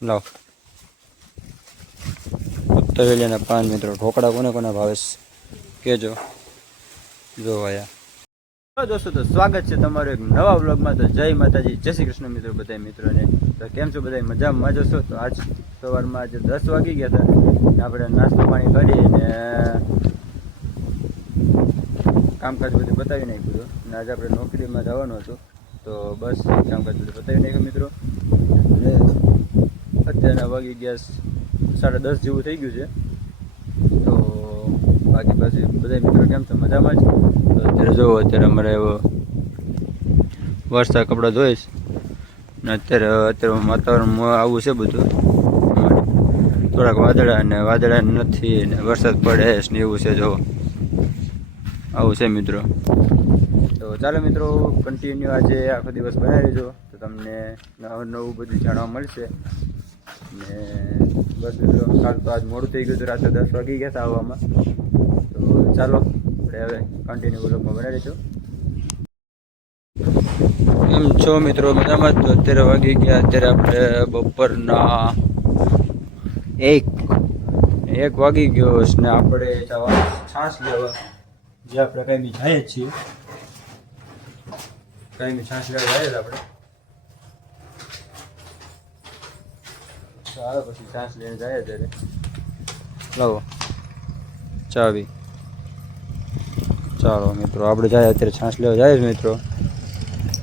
લાવ ઉત્તરવેલીના પાન મિત્રો ઢોકળા કોને કોને ભાવે કહેજો. જો આયા દોસ્તો, તો સ્વાગત છે તમારું એક નવા વ્લોગમાં. તો જય માતાજી, જય શ્રી કૃષ્ણ મિત્રો, બધા મિત્રોને. તો કેમ છો બધા? મજામાં જશો? તો આજ સવારમાં આજે 10 વાગી ગયા હતા. આપણે નાસ્તો પાણી કરીને કામકાજ બધું બતાવી નાખ્યું હતું. અને આજે આપણે નોકરીમાં જવાનું હતું, તો બસ કામકાજ બધું બતાવી નાખ્યું મિત્રો. અને અત્યારના વાગી ગયા 10:30 જેવું થઈ ગયું છે. તો બાકી પાછી બધા મિત્રો કેમ છો? મજામાં જ. તો અત્યારે જોવો, અત્યારે અમારે એવો વરસાદ કપડાં ધોઈશ ને અત્યારે વાતાવરણ આવું છે બધું. થોડાક વાદળા નથી ને વરસાદ પડે ને એવું છે. જો આવું છે મિત્રો. તો ચાલો મિત્રો, કન્ટિન્યુ આજે આખો દિવસ બનાવી લેજો, તો તમને નવું બધું જાણવા મળશે. ને બસ મિત્રો, કાલ તો આજ મોડું થઈ ગયું હતું, રાત્રે 10 વાગી ગયા હતા આવવામાં. તો ચાલો આપણે હવે કન્ટિન્યુ બ્લોગમાં બનાવી લેજો. એમ છો મિત્રો? મજામાં. તો અત્યારે વાગી ગયા, અત્યારે આપણે બપોરના 1 વાગી ગયો ને આપણે જવા છાશ લેવા, જે આપણે કાંઈ બી જાય જ છીએ. કાંઈ બી છાશ લેવા જાય જ આપણે. ચાલો પછી છાશ લઈને જાય ત્યારે લાવો ચાવી. ચાલો મિત્રો, આપણે જાય અત્યારે છાશ લેવા જાય જ મિત્રો.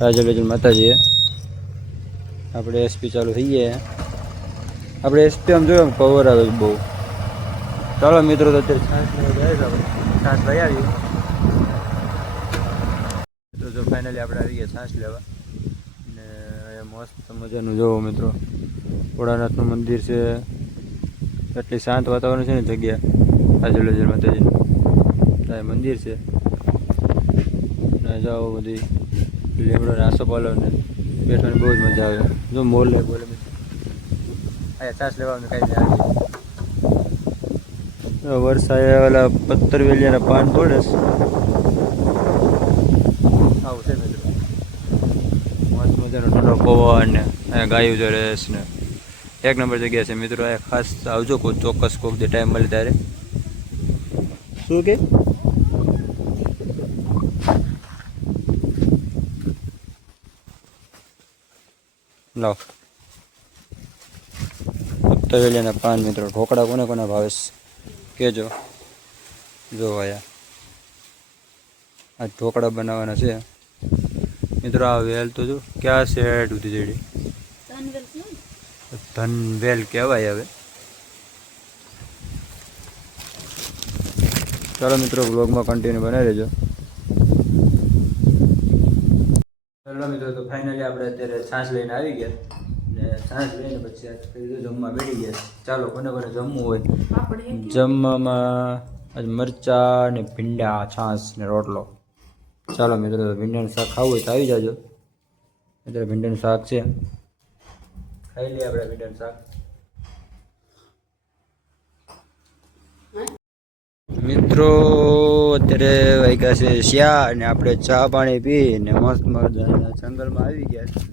રાજલ માતાજીએ આપણે એસપી ચાલુ થઈ ગયા. આપણે એસપી આમ જોયું કવર આવે છે બહુ. ચાલો મિત્રો, તો અત્યારે છાશ લેવા જાય છે. આપણે છાશ લઈ આવી. તો જો ફાઇનલી આપણે આવી ગયા છાશ લેવા. ને મસ્ત મજાનું જોવો મિત્રો, ભોળાનાથનું મંદિર છે. એટલી શાંત વાતાવરણ છે ને જગ્યા. રાજલ માતાજીનું મંદિર છે. ને જાઓ બધી લીમડો નાસ્તો પાલો ને બેઠવાની બહુ જ મજા આવે. જો મોલ લે બોલે અહીંયા છાશ લેવાનું કાંઈ આવી. વરસાદે ઓલા પત્તરવેલિયાના પાન તોડે આવું છે મિત્રો. મસ્ત મજાનો ઠંડો પવન ને અહીંયા ગાયું ચરેશ ને એક નંબર જગ્યા છે મિત્રો. અહીંયા ખાસ આવજો, કોઈ ચોક્કસ કોઈક દે ટાઈમ મળે ત્યારે. શું કે લાવ ઉત્તરવેલીના પાન મિત્રો ઢોકળા કોને કોને ભાવે કહેજો. જો આયા આ ઢોકળા બનાવવાના છે મિત્રો. આ વેલ તો જો ક્યાં સેટ ઉધી જડી ધનવેલ કહેવાય. હવે ચાલો મિત્રો, બ્લોગમાં કન્ટિન્યુ બનાવી લેજો. ચાલો મિત્રો, તો ફાઇનલી આપણે અત્યારે છાશ લઈને આવી ગયા ને છાશ લઈને પછી જમવા બેઠી ગયા. ચાલો કોને કોને જમવું હોય. જમવામાં મરચા ને ભીંડા, છાશ ને રોટલો. ચાલો મિત્રો, ભીંડાનું શાક ખાવું હોય તો આવી જાજો. અત્યારે ભીંડાનું શાક છે, ખાઈ લઈએ આપણે ભીંડાનું શાક. મિત્રો અત્યારે વાગ્યા છે શ્યા અને આપણે ચા પાણી પી ને મસ્ત મજાના જંગલમાં આવી ગયા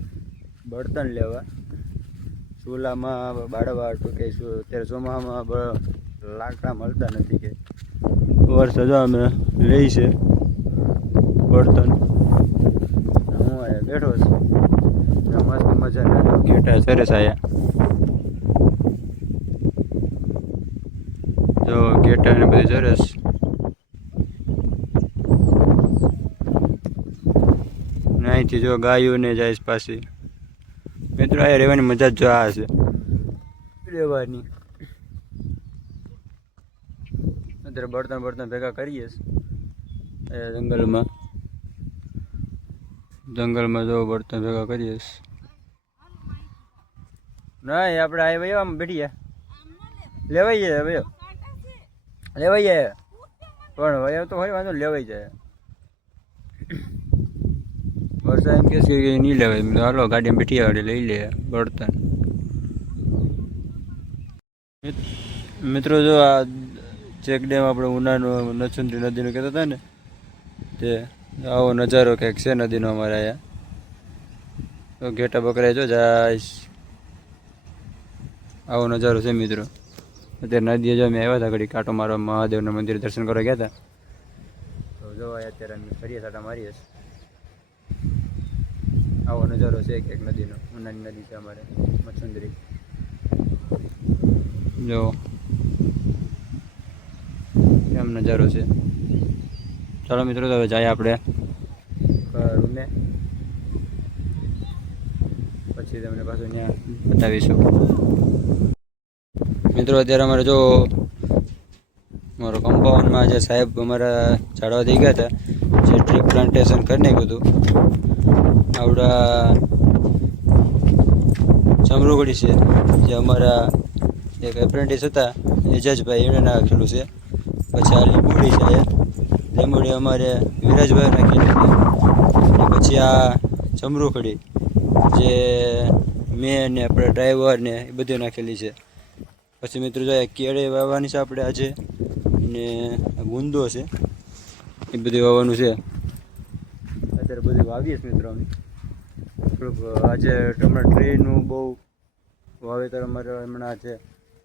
બળતણ લેવા. ચૂલામાં બાળવા તો કે અત્યારે ચોમાસામાં લાકડા મળતા નથી કે વરસાદ અમે લઈ છે બળતણ. હું અહીંયા બેઠો છું, મસ્ત મજાના ઘેટા સરસ આયા. જો ઘેટા ને બધી સરસ. અહીંથી જો ગાયું ને જાય પાછી. મિત્રો આ રહેવાની મજા જ જો આ છે રહેવાની. અત્યારે બળતણ ભેગા કરીએ જંગલમાં જો બળતણ ભેગા કરીએ. ના આપણે આવી આમ બેઠીએ લેવાઈ જાય. હવે લેવાઈ જાય પણ હવે તો હોય વાંધો લેવાઈ જાય. વરસાદ એમ કે નહીં લેવાય. હાલો ગાડીમાં બેઠી આવે લઈ લે બળતણ. મિત્રો જો આ ચેક ડેમ આપણે ઉનાનું નચુંદરી નદીનું કહેતા હતા ને, તે આવો નજારો કંઈક છે નદીનો અમારે અહીંયા. તો ઘેટા બકરા જો જાય. આવો નજારો છે મિત્રો. અત્યારે નદીએ જો અમે આવ્યા હતા ઘડી કાંટો મારવા મહાદેવના મંદિરે દર્શન કરવા ગયા હતા. તો જો અત્યારે અમે ફરીએ સાટા મારીએ. આવો નજારો છે એક નદીનો. નાની નદી છે અમારે મચ્છુંદરી. જો કેમ નજારો છે. ચાલો મિત્રો તો હવે જાય આપણે રૂમે, પછી તમને પાછું ત્યાં બતાવીશું. મિત્રો અત્યારે અમારે જો મારો કમ્પાઉન્ડમાં જે સાહેબ અમારા ઝાડવા થઈ ગયા હતા, જે ટ્રી પ્લાન્ટેશન કરી નાખ્યું હતું. આવડા ચમરુગડી છે જે અમારા એક એપ્રેન્ટિસ હતા એજાજભાઈ એણે નાખેલું છે. પછી આ લીંબુડી છે, લીંબુડી અમારે વિરાજભાઈ નાખેલી છે. પછી આ ચમરુખડી જે મેં ને આપણે ડ્રાઈવર ને એ બધી નાખેલી છે. પછી મિત્રો જો કેળે વાવવાની છે આપણે આજે, ને ગુંદો છે એ બધું વાવવાનું છે. અત્યારે બધું વાવીએ છીએ મિત્રો અમે. થોડુંક આજે ટમાટર ટ્રીનું બહુ વાવેતર અમારે હમણાં છે.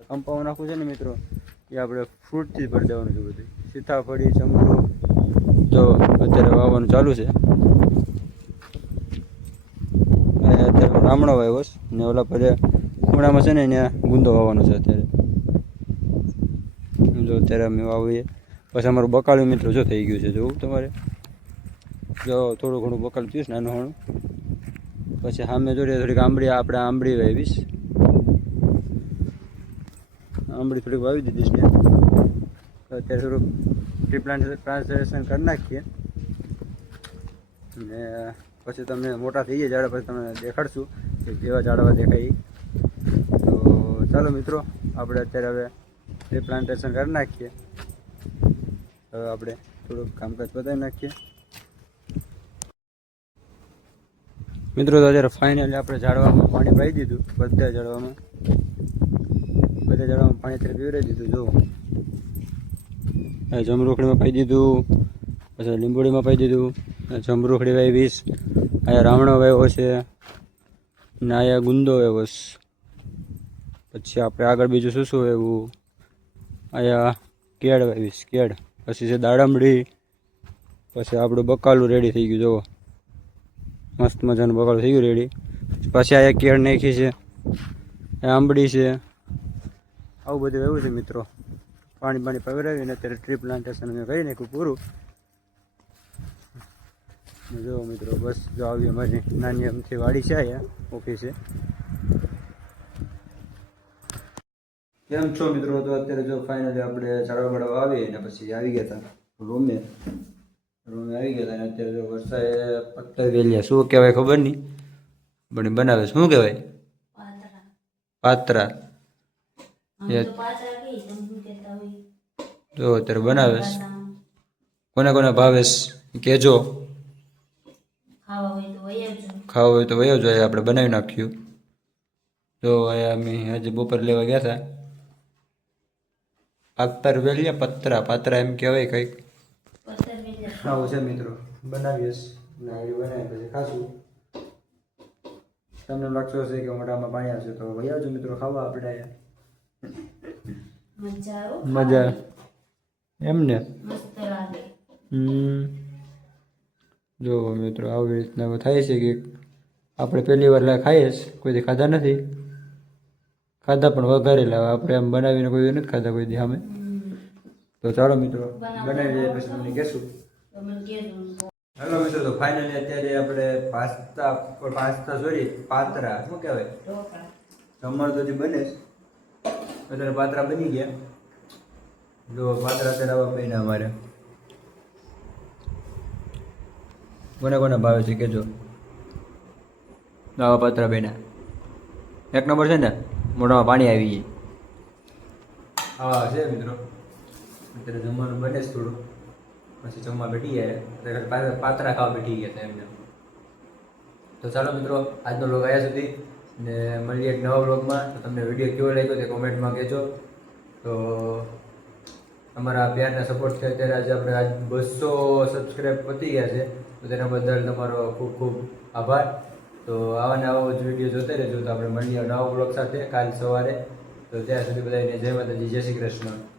કમ્પાઉન્ડ નાખવું છે ને મિત્રો, એ આપણે ફ્રૂટથી ભરી દેવાનું છે બધું. સીતાફળી, ચમરું જો અત્યારે વાવવાનું ચાલુ છે. અત્યારે રામણો વાવ્યો ને ઓલા પર ખૂણામાં છે ને ત્યાં ગુંદો વાવવાનો છે અત્યારે. જો અત્યારે અમે વાવીએ. પછી અમારું બકાલું મિત્રો જો થઈ ગયું છે, જોવું તમારે. જો થોડું ઘણું બકાલું થયું છે નાનું ઘણું. પછી સામે જોડે થોડીક આંબળી, આપણે આંબળી વાવીશ. આંબળી થોડીક વાવી દીધીશ ને અત્યારે થોડુંક ટ્રી પ્લાન્ટેશન કરી નાખીએ. ને પછી તમને મોટા થઈ જાય ઝાડવા પછી તમને દેખાડશું કે કેવા ઝાડવા દેખાય. તો ચાલો મિત્રો આપણે અત્યારે હવે ટ્રી પ્લાન્ટેશન કરી નાખીએ. હવે આપણે થોડુંક કામકાજ બતાવી નાખીએ મિત્રો. તો અત્યારે ફાઇનલી આપણે ઝાડવામાં પાણી પાઈ દીધું. બધા ઝાડવામાં પાણી અત્યારે પીવડાવી દીધું. જો જમરૂખડીમાં પાઈ દીધું, પછી લીંબોડીમાં પાઈ દીધું. જમરૂખડી વાવીશ, અહીંયા રામણો વાવ્યો છે ને અહીંયા ગુંદો વાવ્યો છે. પછી આપણે આગળ બીજું શું શું વાવ્યું, અહીંયા કેળ વાવીશ, કેળ. પછી છે દાડમડી. પછી આપણું બકાલું રેડી થઈ ગયું. જુઓ મસ્ત મજાનું બકાલું થઈ ગયું રેડી. પછી અહીંયા કેળ નાખી છે, આંબડી છે. આવું બધું એવું છે મિત્રો. પાણી પવરાવીને અત્યારે ટ્રી પ્લાન્ટેશન અમે કરી નાખ્યું પૂરું. જો મિત્રો બસ જો આવી અમારી નાની અમથી વાડી છે અહીંયા ઓફિસે. કેમ છો મિત્રો? તો અત્યારે જો ફાઇનલી આપણે ઝાડવા બળવા આવી અને પછી આવી ગયા હતા રૂમે આવી ગયા હતા. અને અત્યારે જો વરસાદે પત્તા વેલ્યા શું કહેવાય ખબર નહીં, પણ બનાવે શું કહેવાય? પાત્રા. જો અત્યારે બનાવેશ. કોને કોને ભાવેશ કહેજો. ખાવા હોય તો વયો જોઈએ, આપણે બનાવી નાખ્યું. જો અહીંયા અમે આજે બપોર લેવા ગયા હતા. પાતર વેલ્યા પાત્રા એમ કહેવાય કંઈક. આવું છે મિત્રો. બનાવીશ બનાવી પછી ખાશું. તમને લાગતો હશે કે મોઢામાં પાણી આવશે તો વહી આવજો મિત્રો ખાવા આપણે. મજા એમ ને. જો મિત્રો આવી રીતના થાય છે કે આપણે પહેલી વાર ખાઈએ જ, કોઈથી ખાધા નથી. ખાધા પણ વઘારેલા, આપણે એમ બનાવીને કોઈ નથી ખાધા કોઈ દી સામે. તો ચાલો મિત્રો બનાવી દઈએ પછી તમને કહેશું. હેલો મિત્રો, તો ફાઇનલી અત્યારે આપણે પાસ્તા સોરી પાત્રા શું કહેવાય જમણ તો બને જ. અત્યારે પાત્રા બની ગયા. જો પાત્રા અત્યારે આવા પૈના અમારે કોને ભાવે છે કહેજો. આવા પાત્રા પૈના એક નંબર છે ને, મોઢામાં પાણી આવી ગઈ. હા છે મિત્રો. અત્યારે જમવાનું બને જ થોડું, પછી જમવા બેઠી ગયા. પાત્રા ખાવા બેઠી ગયા હતા એમને. તો ચાલો મિત્રો આજનો વ્લોગ આવ્યા સુધી ને મળીએ એક નવા વ્લોગમાં. તો તમને વિડીયો કેવો લાગ્યો તે કોમેન્ટમાં કહેજો. તો અમારા પ્યારના સપોર્ટ છે અત્યારે આજે 200 સબસ્ક્રાઈબ પતી ગયા છે. તો તેના બદલ તમારો ખૂબ ખૂબ આભાર. તો આવા ને આવા જ વિડીયો જોતા રહેજો. તો આપણે મળીએ નવા વ્લોગ સાથે કાલ સવારે. તો ત્યાં સુધી બધાને જય માતાજી, જય શ્રી કૃષ્ણ.